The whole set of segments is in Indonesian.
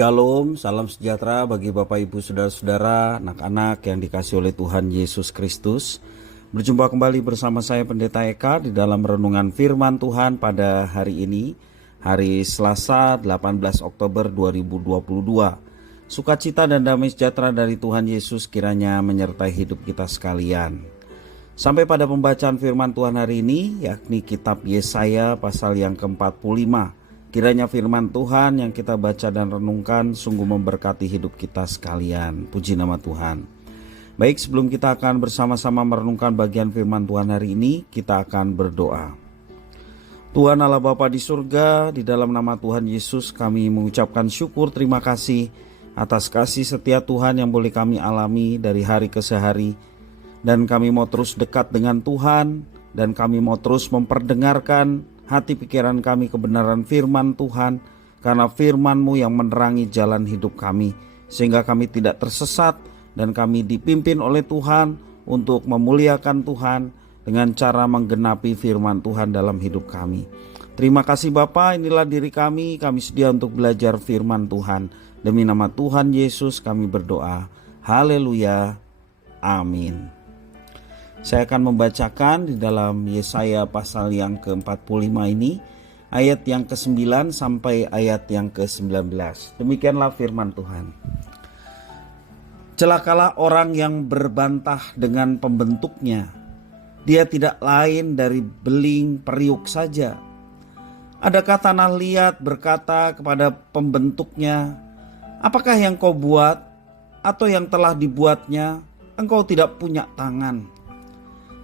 Shalom, salam sejahtera bagi Bapak Ibu Saudara-saudara, anak-anak yang dikasihi oleh Tuhan Yesus Kristus. Berjumpa kembali bersama saya Pendeta Eka di dalam renungan firman Tuhan pada hari ini, hari Selasa 18 Oktober 2022. Sukacita dan damai sejahtera dari Tuhan Yesus kiranya menyertai hidup kita sekalian. Sampai pada pembacaan firman Tuhan hari ini, yakni kitab Yesaya pasal yang ke-45. Kiranya firman Tuhan yang kita baca dan renungkan sungguh memberkati hidup kita sekalian. Puji nama Tuhan. Baik, sebelum kita akan bersama-sama merenungkan bagian firman Tuhan hari ini, kita akan berdoa. Tuhan Allah Bapa di surga, di dalam nama Tuhan Yesus kami mengucapkan syukur terima kasih atas kasih setia Tuhan yang boleh kami alami dari hari ke hari. Dan kami mau terus dekat dengan Tuhan, dan kami mau terus memperdengarkan hati pikiran kami kebenaran firman Tuhan, karena firman-Mu yang menerangi jalan hidup kami, sehingga kami tidak tersesat dan kami dipimpin oleh Tuhan untuk memuliakan Tuhan dengan cara menggenapi firman Tuhan dalam hidup kami. Terima kasih Bapa, inilah diri kami sedia untuk belajar firman Tuhan. Demi nama Tuhan Yesus kami berdoa. Haleluya. Amin. Saya akan membacakan di dalam Yesaya pasal yang ke-45 ini, ayat yang ke-9 sampai ayat yang ke-19. Demikianlah firman Tuhan. Celakalah orang yang berbantah dengan pembentuknya. Dia tidak lain dari beling periuk saja. Adakah tanah liat berkata kepada pembentuknya, apakah yang kau buat? Atau yang telah dibuatnya, engkau tidak punya tangan.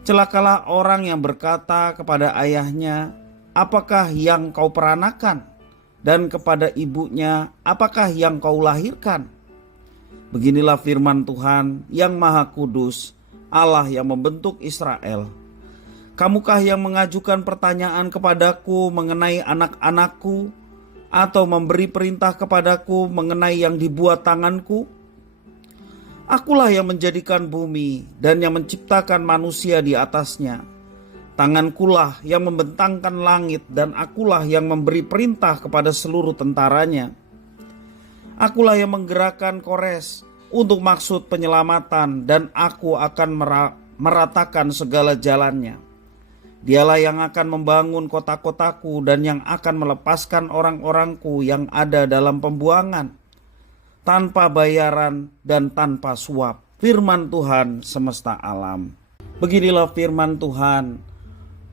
Celakalah orang yang berkata kepada ayahnya, apakah yang kau peranakan? Dan kepada ibunya, apakah yang kau lahirkan? Beginilah firman Tuhan yang Maha Kudus, Allah yang membentuk Israel. Kamukah yang mengajukan pertanyaan kepadaku mengenai anak-anakku, atau memberi perintah kepadaku mengenai yang dibuat tanganku? Akulah yang menjadikan bumi dan yang menciptakan manusia di atasnya. Tangankulah yang membentangkan langit dan akulah yang memberi perintah kepada seluruh tentaranya. Akulah yang menggerakkan Kores untuk maksud penyelamatan dan aku akan meratakan segala jalannya. Dialah yang akan membangun kota-kotaku dan yang akan melepaskan orang-orangku yang ada dalam pembuangan, tanpa bayaran dan tanpa suap. Firman Tuhan semesta alam. Beginilah firman Tuhan.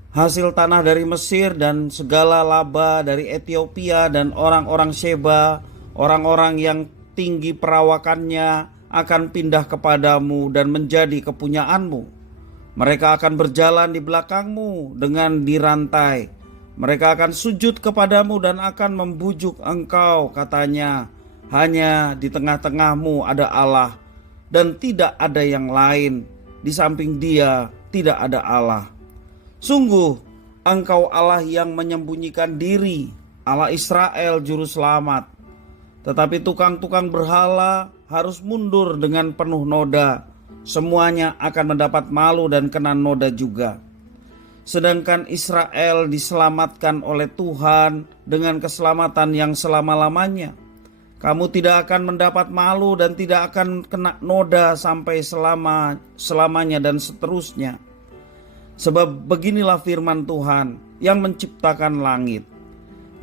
Hasil tanah dari Mesir dan segala laba dari Ethiopia dan orang-orang Sheba, orang-orang yang tinggi perawakannya akan pindah kepadamu dan menjadi kepunyaanmu. Mereka akan berjalan di belakangmu dengan dirantai. Mereka akan sujud kepadamu dan akan membujuk engkau, katanya, hanya di tengah-tengahmu ada Allah dan tidak ada yang lain. Di samping Dia tidak ada Allah. Sungguh engkau Allah yang menyembunyikan diri, Allah Israel juru selamat. Tetapi tukang-tukang berhala harus mundur dengan penuh noda. Semuanya akan mendapat malu dan kena noda juga. Sedangkan Israel diselamatkan oleh Tuhan dengan keselamatan yang selama-lamanya. Kamu tidak akan mendapat malu dan tidak akan kena noda sampai selamanya dan seterusnya. Sebab beginilah firman Tuhan yang menciptakan langit.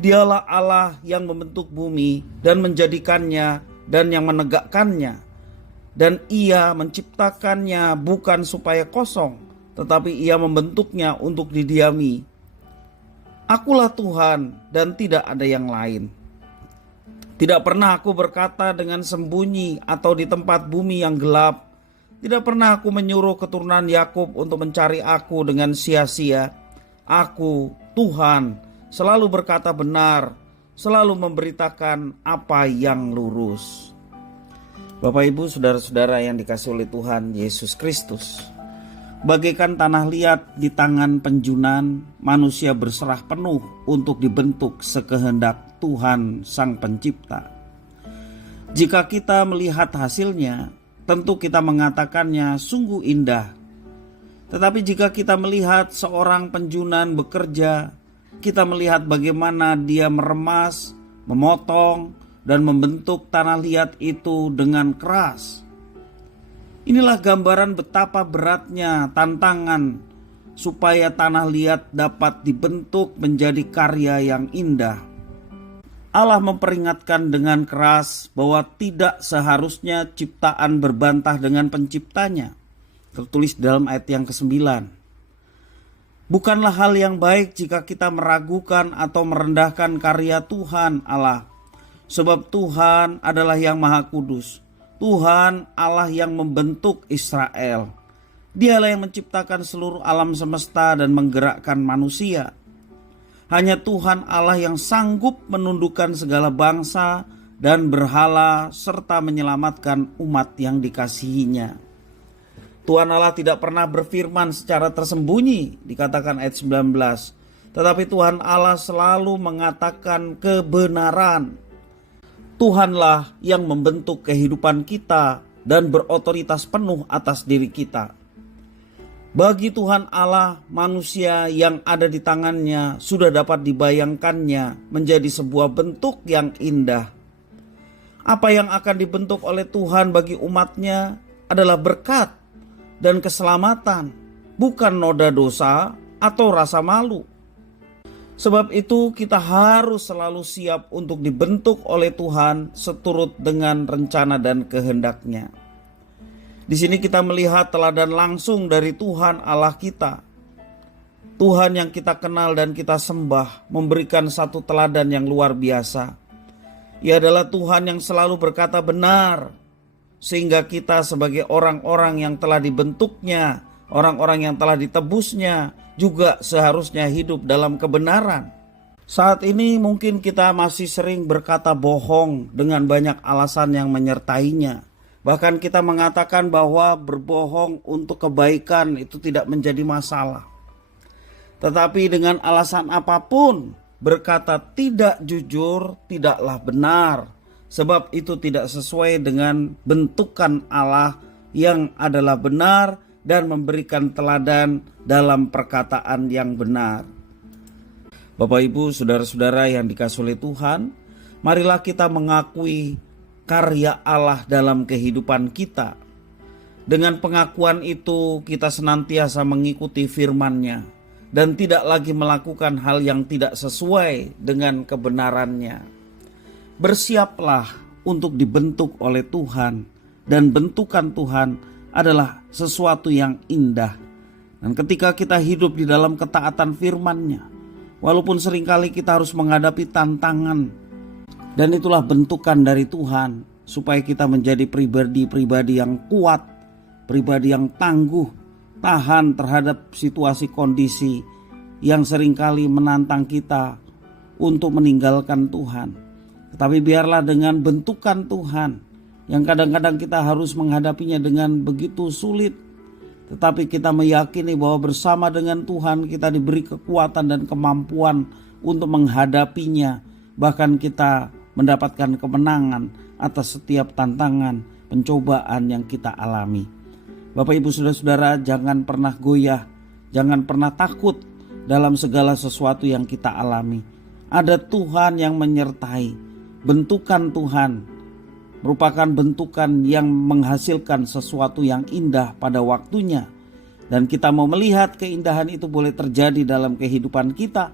Dialah Allah yang membentuk bumi dan menjadikannya dan yang menegakkannya. Dan Ia menciptakannya bukan supaya kosong, tetapi Ia membentuknya untuk didiami. Akulah Tuhan dan tidak ada yang lain. Tidak pernah aku berkata dengan sembunyi atau di tempat bumi yang gelap. Tidak pernah aku menyuruh keturunan Yakub untuk mencari aku dengan sia-sia. Aku, Tuhan, selalu berkata benar, selalu memberitakan apa yang lurus. Bapak Ibu saudara-saudara yang dikasihi oleh Tuhan Yesus Kristus. Bagaikan tanah liat di tangan penjunan, manusia berserah penuh untuk dibentuk sekehendak Tuhan Sang Pencipta. Jika kita melihat hasilnya, tentu kita mengatakannya sungguh indah. Tetapi jika kita melihat seorang penjunan bekerja, kita melihat bagaimana dia meremas, memotong, dan membentuk tanah liat itu dengan keras. Inilah gambaran betapa beratnya tantangan supaya tanah liat dapat dibentuk menjadi karya yang indah. Allah memperingatkan dengan keras bahwa tidak seharusnya ciptaan berbantah dengan penciptanya. Tertulis dalam ayat yang ke-9. Bukanlah hal yang baik jika kita meragukan atau merendahkan karya Tuhan Allah. Sebab Tuhan adalah yang Maha Kudus. Tuhan Allah yang membentuk Israel. Dialah yang menciptakan seluruh alam semesta dan menggerakkan manusia. Hanya Tuhan Allah yang sanggup menundukkan segala bangsa dan berhala serta menyelamatkan umat yang dikasihinya. Tuhan Allah tidak pernah berfirman secara tersembunyi, dikatakan ayat 19. Tetapi Tuhan Allah selalu mengatakan kebenaran. Tuhanlah yang membentuk kehidupan kita dan berotoritas penuh atas diri kita. Bagi Tuhan Allah, manusia yang ada di tangannya sudah dapat dibayangkannya menjadi sebuah bentuk yang indah. Apa yang akan dibentuk oleh Tuhan bagi umatnya adalah berkat dan keselamatan, bukan noda dosa atau rasa malu. Sebab itu kita harus selalu siap untuk dibentuk oleh Tuhan seturut dengan rencana dan kehendaknya. Di sini kita melihat teladan langsung dari Tuhan Allah kita. Tuhan yang kita kenal dan kita sembah memberikan satu teladan yang luar biasa. Ia adalah Tuhan yang selalu berkata benar, sehingga kita sebagai orang-orang yang telah dibentuknya, orang-orang yang telah ditebusnya, juga seharusnya hidup dalam kebenaran. Saat ini mungkin kita masih sering berkata bohong dengan banyak alasan yang menyertainya. Bahkan kita mengatakan bahwa berbohong untuk kebaikan itu tidak menjadi masalah. Tetapi dengan alasan apapun, berkata tidak jujur tidaklah benar. Sebab itu tidak sesuai dengan bentukan Allah yang adalah benar dan memberikan teladan dalam perkataan yang benar. Bapak Ibu, saudara-saudara yang dikasihi oleh Tuhan, marilah kita mengakui karya Allah dalam kehidupan kita. Dengan pengakuan itu kita senantiasa mengikuti firman-Nya dan tidak lagi melakukan hal yang tidak sesuai dengan kebenarannya. Bersiaplah untuk dibentuk oleh Tuhan, dan bentukan Tuhan adalah sesuatu yang indah. Dan ketika kita hidup di dalam ketaatan firman-Nya, walaupun seringkali kita harus menghadapi tantangan, dan itulah bentukan dari Tuhan supaya kita menjadi pribadi-pribadi yang kuat, pribadi yang tangguh, tahan terhadap situasi kondisi yang seringkali menantang kita untuk meninggalkan Tuhan. Tetapi biarlah dengan bentukan Tuhan yang kadang-kadang kita harus menghadapinya dengan begitu sulit, tetapi kita meyakini bahwa bersama dengan Tuhan kita diberi kekuatan dan kemampuan untuk menghadapinya. Bahkan kita mendapatkan kemenangan atas setiap tantangan, pencobaan yang kita alami. Bapak Ibu saudara-saudara, jangan pernah goyah, jangan pernah takut dalam segala sesuatu yang kita alami. Ada Tuhan yang menyertai. Bentukan Tuhan merupakan bentukan yang menghasilkan sesuatu yang indah pada waktunya. Dan kita mau melihat keindahan itu boleh terjadi dalam kehidupan kita.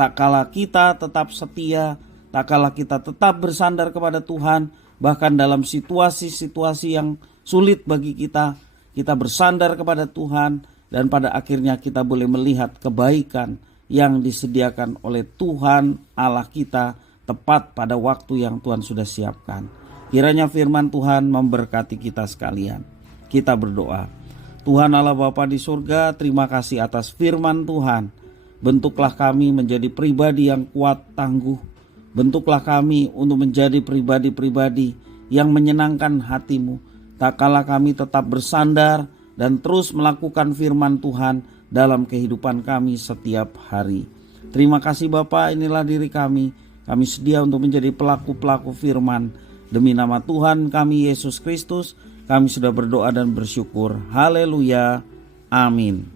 Tak kala kita tetap setia, tak kala kita tetap bersandar kepada Tuhan. Bahkan dalam situasi-situasi yang sulit bagi kita bersandar kepada Tuhan. Dan pada akhirnya kita boleh melihat kebaikan yang disediakan oleh Tuhan Allah kita tepat pada waktu yang Tuhan sudah siapkan. Kiranya firman Tuhan memberkati kita sekalian. Kita berdoa. Tuhan Allah Bapa di surga, terima kasih atas firman Tuhan. Bentuklah kami menjadi pribadi yang kuat, tangguh. Bentuklah kami untuk menjadi pribadi-pribadi yang menyenangkan hati-Mu. Tak kala kami tetap bersandar dan terus melakukan firman Tuhan dalam kehidupan kami setiap hari. Terima kasih Bapa, inilah diri kami. Kami sedia untuk menjadi pelaku-pelaku firman. Demi nama Tuhan kami Yesus Kristus, kami sudah berdoa dan bersyukur. Haleluya. Amin.